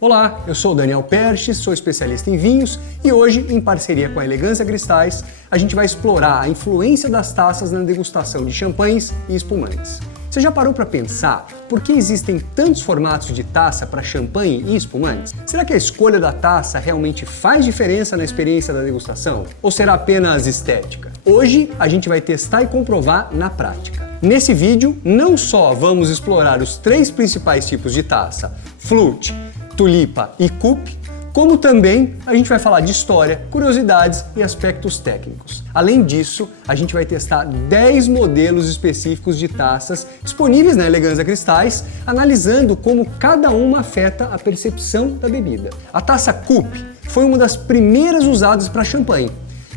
Olá, eu sou o Daniel Perches, sou especialista em vinhos e hoje, em parceria com a Elegância Cristais, a gente vai explorar a influência das taças na degustação de champanhes e espumantes. Você já parou para pensar por que existem tantos formatos de taça para champanhe e espumantes? Será que a escolha da taça realmente faz diferença na experiência da degustação? Ou será apenas estética? Hoje a gente vai testar e comprovar na prática. Nesse vídeo, não só vamos explorar os três principais tipos de taça, flute, tulipa e coupe, como também a gente vai falar de história, curiosidades e aspectos técnicos. Além disso, a gente vai testar 10 modelos específicos de taças disponíveis na Elegância Cristais, analisando como cada uma afeta a percepção da bebida. A taça coupe foi uma das primeiras usadas para champanhe.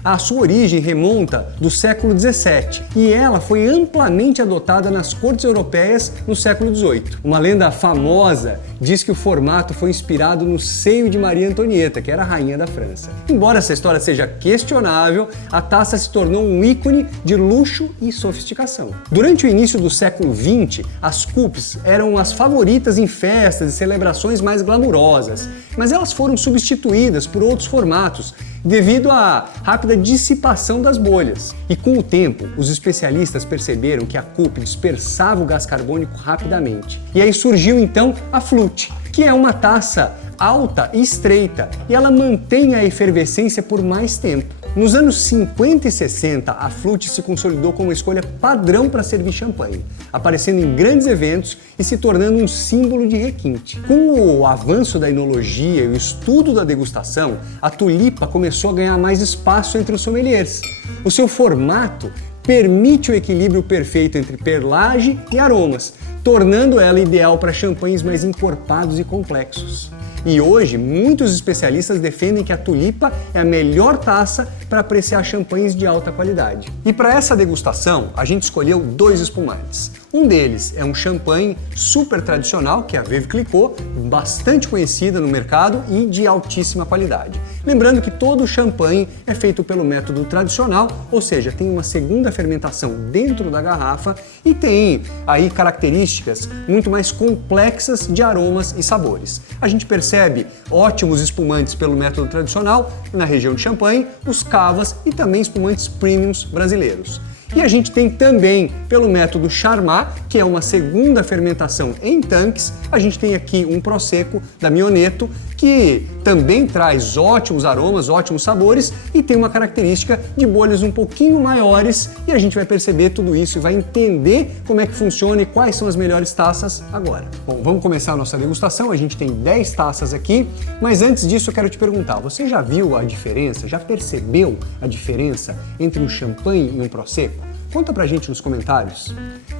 A sua origem remonta do século XVII e ela foi amplamente adotada nas cortes europeias no século XVIII. Uma lenda famosa diz que o formato foi inspirado no seio de Maria Antonieta, que era a rainha da França. Embora essa história seja questionável, a taça se tornou um ícone de luxo e sofisticação. Durante o início do século XX, as coupes eram as favoritas em festas e celebrações mais glamourosas, mas elas foram substituídas por outros formatos, devido à rápida dissipação das bolhas. E com o tempo, os especialistas perceberam que a coupe dispersava o gás carbônico rapidamente. E aí surgiu então a flute, que é uma taça alta e estreita, e ela mantém a efervescência por mais tempo. Nos anos 50 e 60, a flute se consolidou como uma escolha padrão para servir champanhe, aparecendo em grandes eventos e se tornando um símbolo de requinte. Com o avanço da enologia e o estudo da degustação, a tulipa começou a ganhar mais espaço entre os sommeliers. O seu formato permite o equilíbrio perfeito entre perlage e aromas, tornando ela ideal para champanhes mais encorpados e complexos. E hoje, muitos especialistas defendem que a tulipa é a melhor taça para apreciar champanhes de alta qualidade. E para essa degustação, a gente escolheu 2 espumantes. Um deles é um champanhe super tradicional, que é a Veuve Clicquot, bastante conhecida no mercado e de altíssima qualidade. Lembrando que todo champanhe é feito pelo método tradicional, ou seja, tem uma segunda fermentação dentro da garrafa e tem aí características muito mais complexas de aromas e sabores. A gente percebe ótimos espumantes pelo método tradicional na região de Champagne, os cavas e também espumantes premiums brasileiros. E a gente tem também, pelo método Charmat, que é uma segunda fermentação em tanques, a gente tem aqui um Prosecco da Mioneto, que também traz ótimos aromas, ótimos sabores e tem uma característica de bolhas um pouquinho maiores, e a gente vai perceber tudo isso e vai entender como é que funciona e quais são as melhores taças agora. Bom, vamos começar a nossa degustação, a gente tem 10 taças aqui, mas antes disso eu quero te perguntar, você já viu a diferença, já percebeu a diferença entre um champanhe e um Prosecco? Conta pra gente nos comentários.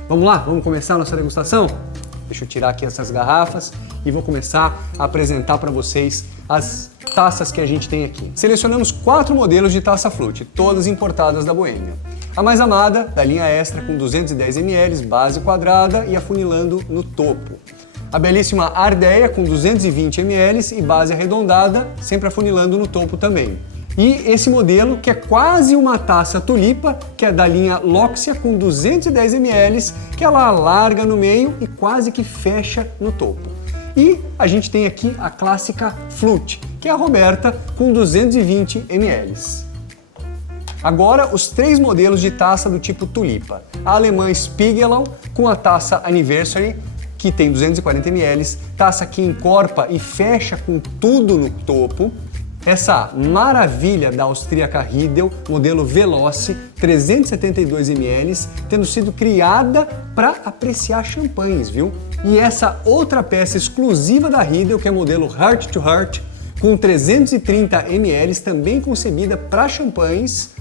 Vamos lá, vamos começar a nossa degustação? Deixa eu tirar aqui essas garrafas e vou começar a apresentar para vocês as taças que a gente tem aqui. Selecionamos 4 modelos de taça flute, todas importadas da Boêmia. A mais amada, da linha Extra, com 210 ml, base quadrada e afunilando no topo. A belíssima Ardea, com 220 ml e base arredondada, sempre afunilando no topo também. E esse modelo, que é quase uma taça tulipa, que é da linha Loxia, com 210 ml, que ela alarga no meio e quase que fecha no topo. E a gente tem aqui a clássica Flute, que é a Roberta, com 220 ml. Agora, os 3 modelos de taça do tipo tulipa. A alemã Spiegelau, com a taça Anniversary, que tem 240 ml, taça que encorpa e fecha com tudo no topo. Essa maravilha da austríaca Riedel, modelo Veloce, 372 ml, tendo sido criada para apreciar champanhes, viu? E essa outra peça exclusiva da Riedel, que é o modelo Heart to Heart, com 330 ml, também concebida para champanhes.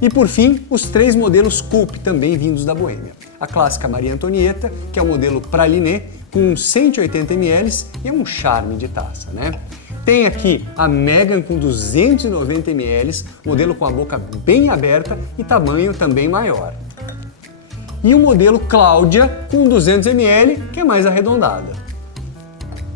E por fim, os 3 modelos coupe, também vindos da Boêmia. A clássica Maria Antonieta, que é o modelo Praliné, com 180 ml, e é um charme de taça, né? Tem aqui a Meghan com 290 ml, modelo com a boca bem aberta e tamanho também maior. E o modelo Cláudia com 200 ml, que é mais arredondada.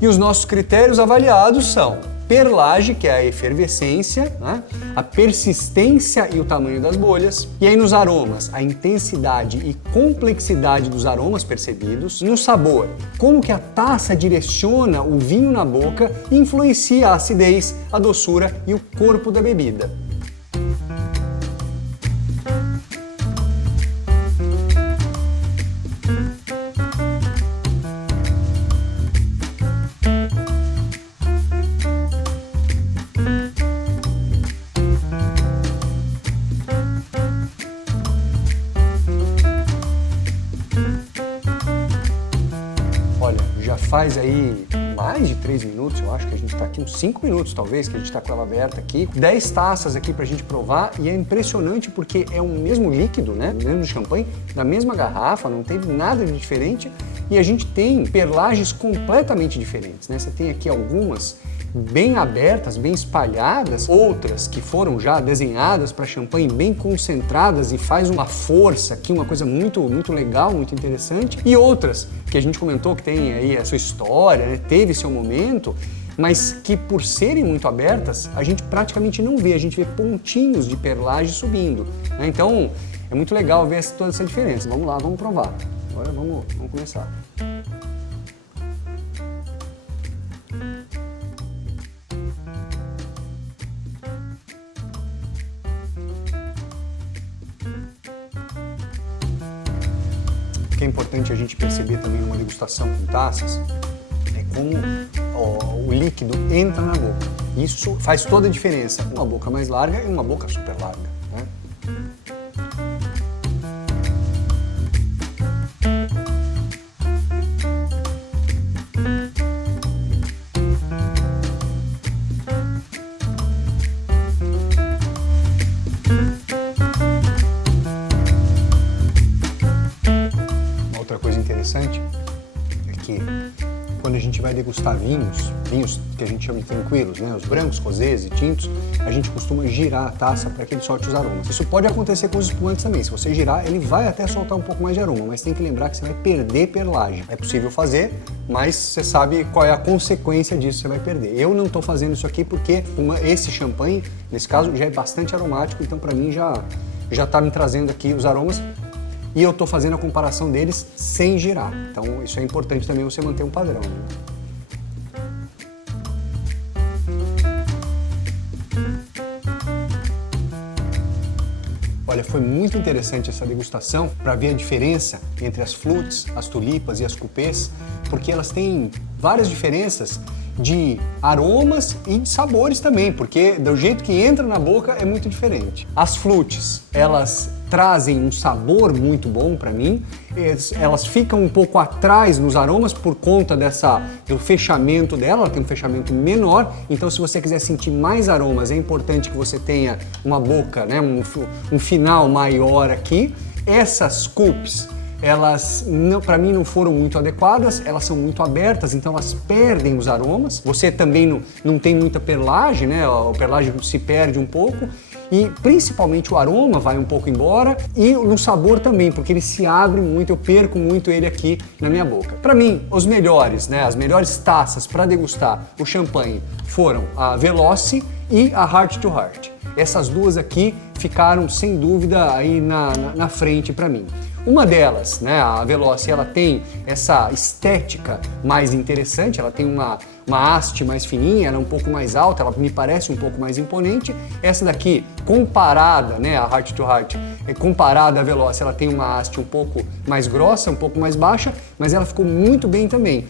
E os nossos critérios avaliados são perlage, que é a efervescência, né? A persistência e o tamanho das bolhas. E aí nos aromas, a intensidade e complexidade dos aromas percebidos. No sabor, como que a taça direciona o vinho na boca e influencia a acidez, a doçura e o corpo da bebida. Já faz aí mais de 3 minutos, eu acho que a gente está aqui, uns 5 minutos talvez, que a gente está com ela aberta aqui. 10 taças aqui pra gente provar e é impressionante porque é o mesmo líquido, né? O mesmo champanhe, da mesma garrafa, não teve nada de diferente e a gente tem perlages completamente diferentes, né? Você tem aqui algumas bem abertas, bem espalhadas, outras que foram já desenhadas para champanhe bem concentradas e faz uma força aqui, uma coisa muito legal, muito interessante, e outras que a gente comentou que tem aí a sua história, né? Teve seu momento, mas que por serem muito abertas, a gente praticamente não vê, a gente vê pontinhos de perlage subindo, né? Então é muito legal ver toda essa diferença. Vamos lá, vamos provar. Agora vamos começar. O que é importante a gente perceber também numa degustação com taças é como o líquido entra na boca. Isso faz toda a diferença. Uma boca mais larga e uma boca super larga, né? Interessante é que quando a gente vai degustar vinhos que a gente chama de tranquilos, né, os brancos, rosés e tintos, a gente costuma girar a taça para que ele solte os aromas. Isso pode acontecer com os espumantes também. Se você girar, ele vai até soltar um pouco mais de aroma, mas tem que lembrar que você vai perder perlagem. É possível fazer, mas você sabe qual é a consequência disso, você vai perder. Eu não estou fazendo isso aqui porque esse champanhe, nesse caso, já é bastante aromático, então para mim já está me trazendo aqui os aromas. E eu estou fazendo a comparação deles sem girar. Então isso é importante também você manter um padrão, né? Olha, foi muito interessante essa degustação para ver a diferença entre as flutes, as tulipas e as cupês, porque elas têm várias diferenças de aromas e de sabores também, porque do jeito que entra na boca é muito diferente. As flutes, elas trazem um sabor muito bom para mim, elas ficam um pouco atrás nos aromas por conta do fechamento dela, ela tem um fechamento menor, então se você quiser sentir mais aromas é importante que você tenha uma boca, né, um final maior aqui. Essas cupes, elas para mim não foram muito adequadas, elas são muito abertas, então elas perdem os aromas. Você também não tem muita perlagem, né? O perlagem se perde um pouco. E principalmente o aroma vai um pouco embora e no sabor também, porque ele se abre muito, eu perco muito ele aqui na minha boca. Para mim, os melhores, né, as melhores taças para degustar o champanhe foram a Veloci e a Heart to Heart. Essas duas aqui ficaram sem dúvida aí na frente para mim. Uma delas, né, a Veloci, ela tem essa estética mais interessante, ela tem uma haste mais fininha, ela é um pouco mais alta, ela me parece um pouco mais imponente. Essa daqui, comparada, né, a Heart to Heart, comparada à Veloci, ela tem uma haste um pouco mais grossa, um pouco mais baixa, mas ela ficou muito bem também.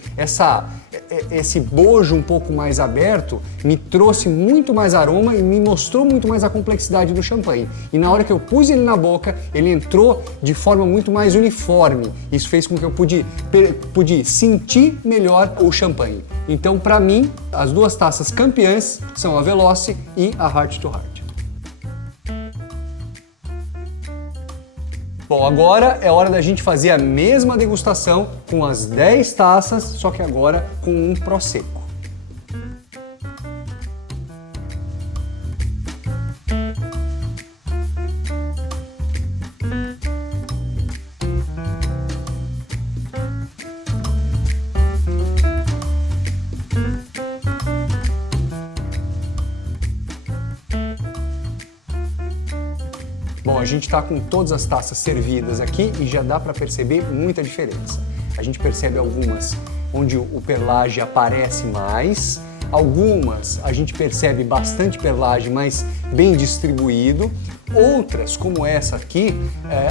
Esse bojo um pouco mais aberto me trouxe muito mais aroma e me mostrou muito mais a complexidade do champanhe. E na hora que eu pus ele na boca, ele entrou de forma muito mais uniforme. Isso fez com que eu pude sentir melhor o champanhe. Então, para mim, as duas taças campeãs são a Veloci e a Heart to Heart. Bom, agora é hora da gente fazer a mesma degustação com as 10 taças, só que agora com um Prosecco. Bom, a gente está com todas as taças servidas aqui e já dá para perceber muita diferença. A gente percebe algumas onde o perlage aparece mais, algumas a gente percebe bastante perlage, mas bem distribuído. Outras, como essa aqui,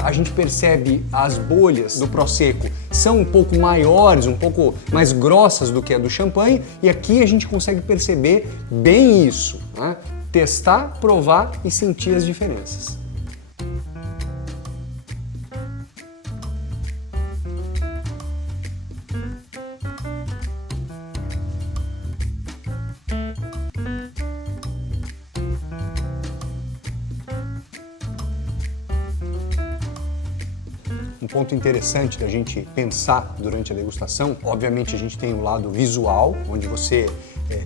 a gente percebe as bolhas do Prosecco são um pouco maiores, um pouco mais grossas do que a do champanhe, e aqui a gente consegue perceber bem isso, né? Testar, provar e sentir as diferenças. Um ponto interessante da gente pensar durante a degustação, obviamente a gente tem o lado visual, onde você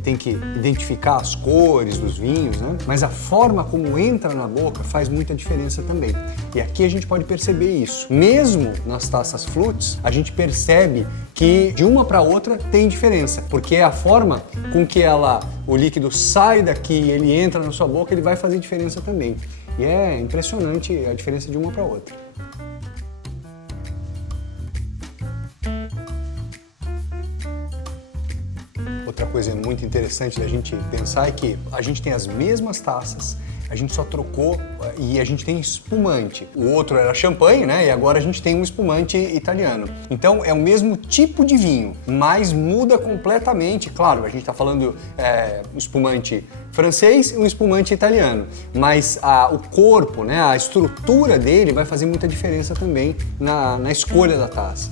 tem que identificar as cores dos vinhos, né? Mas a forma como entra na boca faz muita diferença também. E aqui a gente pode perceber isso. Mesmo nas taças flutes, a gente percebe que de uma para outra tem diferença, porque é a forma com que o líquido sai daqui e ele entra na sua boca, ele vai fazer diferença também. E é impressionante a diferença de uma para outra. Outra coisa muito interessante da gente pensar é que a gente tem as mesmas taças, a gente só trocou e a gente tem espumante. O outro era champanhe, né? E agora a gente tem um espumante italiano. Então é o mesmo tipo de vinho, mas muda completamente. Claro, a gente está falando um espumante francês e um espumante italiano, mas o corpo, né? A estrutura dele vai fazer muita diferença também na escolha da taça.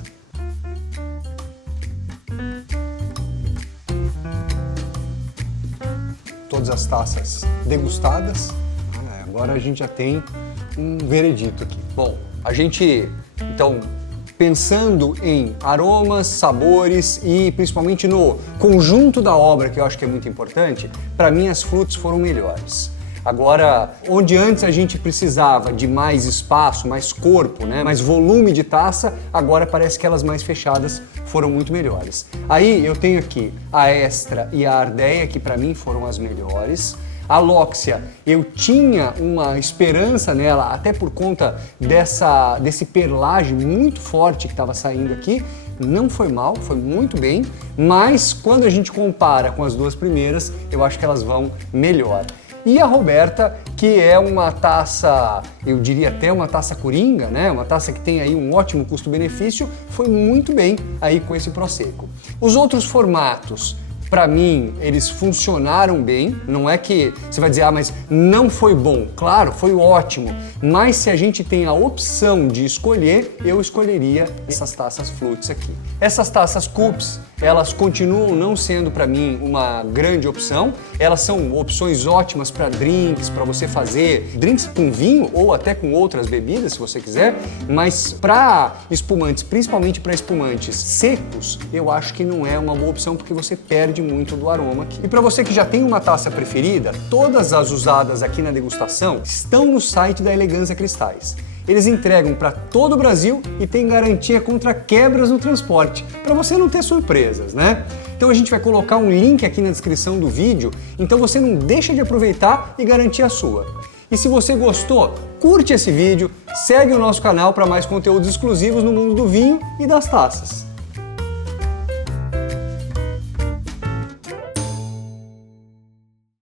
Todas as taças degustadas, agora a gente já tem um veredito aqui. Bom, a gente, então, pensando em aromas, sabores e principalmente no conjunto da obra, que eu acho que é muito importante, para mim as flutes foram melhores. Agora, onde antes a gente precisava de mais espaço, mais corpo, né, mais volume de taça, agora parece que elas mais fechadas foram muito melhores. Aí eu tenho aqui a Extra e a Ardea, que para mim foram as melhores. A Lóxia, eu tinha uma esperança nela, até por conta desse perlage muito forte que estava saindo aqui. Não foi mal, foi muito bem, mas quando a gente compara com as duas primeiras, eu acho que elas vão melhor. E a Roberta, que é uma taça, eu diria até uma taça coringa, né? Uma taça que tem aí um ótimo custo-benefício, foi muito bem aí com esse Prosecco. Os outros formatos, para mim, eles funcionaram bem. Não é que você vai dizer, mas não foi bom. Claro, foi ótimo. Mas se a gente tem a opção de escolher, eu escolheria essas taças flutes aqui. Essas taças cups, elas continuam não sendo para mim uma grande opção. Elas são opções ótimas para drinks, para você fazer drinks com vinho ou até com outras bebidas, se você quiser. Mas para espumantes, principalmente para espumantes secos, eu acho que não é uma boa opção porque você perde muito do aroma aqui. E para você que já tem uma taça preferida, todas as usadas aqui na degustação estão no site da Elegância Cristais. Eles entregam para todo o Brasil e tem garantia contra quebras no transporte, para você não ter surpresas, né? Então a gente vai colocar um link aqui na descrição do vídeo, então você não deixa de aproveitar e garantir a sua. E se você gostou, curte esse vídeo, segue o nosso canal para mais conteúdos exclusivos no mundo do vinho e das taças.